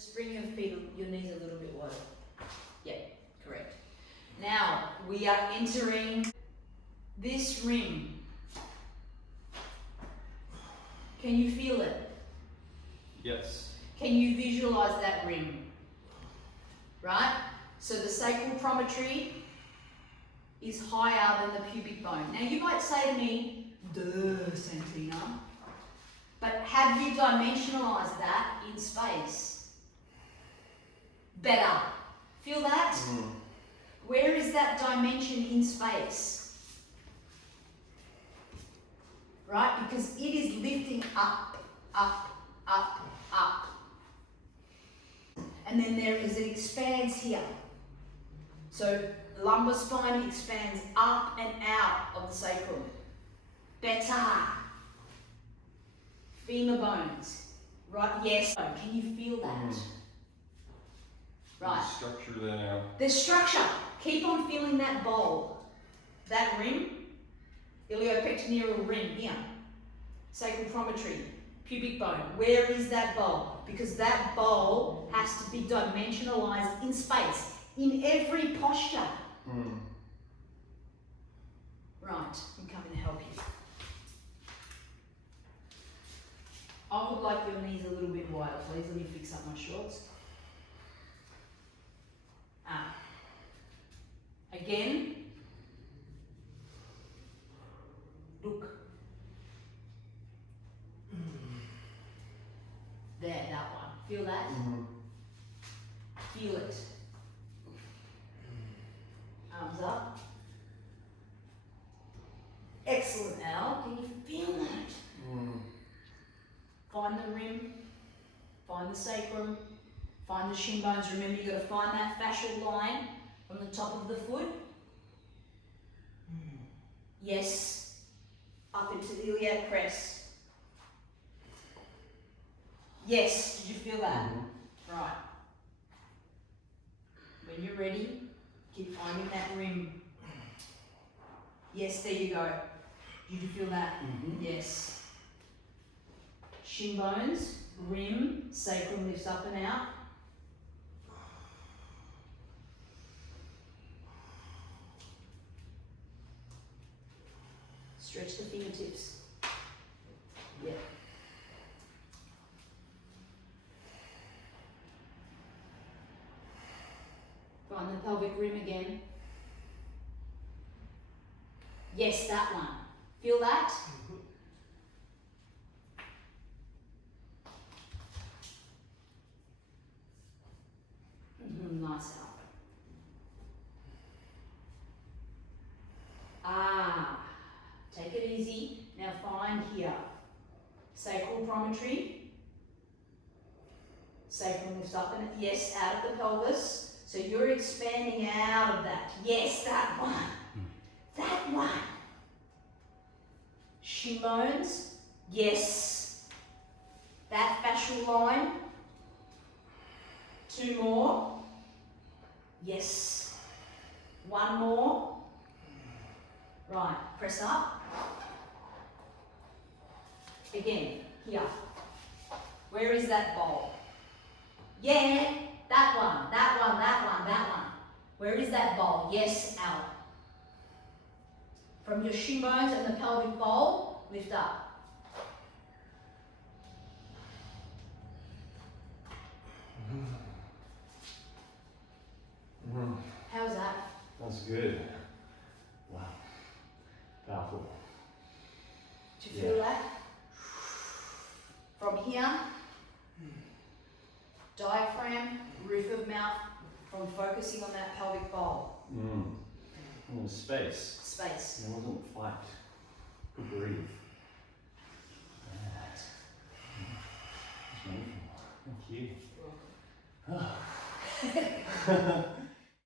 Just bring your feet, your knees a little bit wider. Yeah, correct. Now, we are entering this rim. Can you feel it? Yes. Can you visualize that rim? Right? So the sacral promontory is higher than the pubic bone. Now you might say to me, duh, Santina. But have you dimensionalized that in space? Better. Feel that? Where is that dimension in space? Right? Because it is lifting up, up, up, up. And then there is, it expands here. So the lumbar spine expands up and out of the sacrum. Better. Femur bones. Right, yes. Can you feel that? Right. Structure there now. There's structure. Keep on feeling that bowl. That rim. Iliopectoneal rim here. Sacral promontory. Pubic bone. Where is that bowl? Because that bowl has to be dimensionalized in space. In every posture. Right. I'm coming to help you. I would like your knees a little bit wider, please. Let me fix up my shorts. Again. Look. There, that one. Feel that? Feel it. Arms up. Excellent, Al. Can you feel that? Find the rim, find the sacrum, find the shin bones. Remember, you've got to find that fascial line from the top of the foot. Yes, up into the iliac crest. Yes, did you feel that? Right. When you're ready, keep finding that rim. Yes, there you go. Did you feel that? Yes. Shin bones, rim, sacrum lifts up and out. Stretch the fingertips. Yeah. Find the pelvic rim again. Yes, that one. Feel that? Nice help. Take it easy. Now find here. Sacral promontory. Sacrum lifts up and yes, out of the pelvis. So you're expanding out of that. Yes, that one. That one. Shin bones. Yes. That fascial line. Two more. Yes. One more. Right, press up. Again, here. Where is that bowl? Yeah, that one, that one, that one, that one. Where is that bowl? Yes, out. From your shin bones and the pelvic bowl, lift up. How's that? That's good. Wow. Powerful. Do you feel that? From here, diaphragm, roof of mouth, from focusing on that pelvic bowl. Space. Space. It wasn't fight. Good breathe. That's wonderful. Thank you. You're welcome.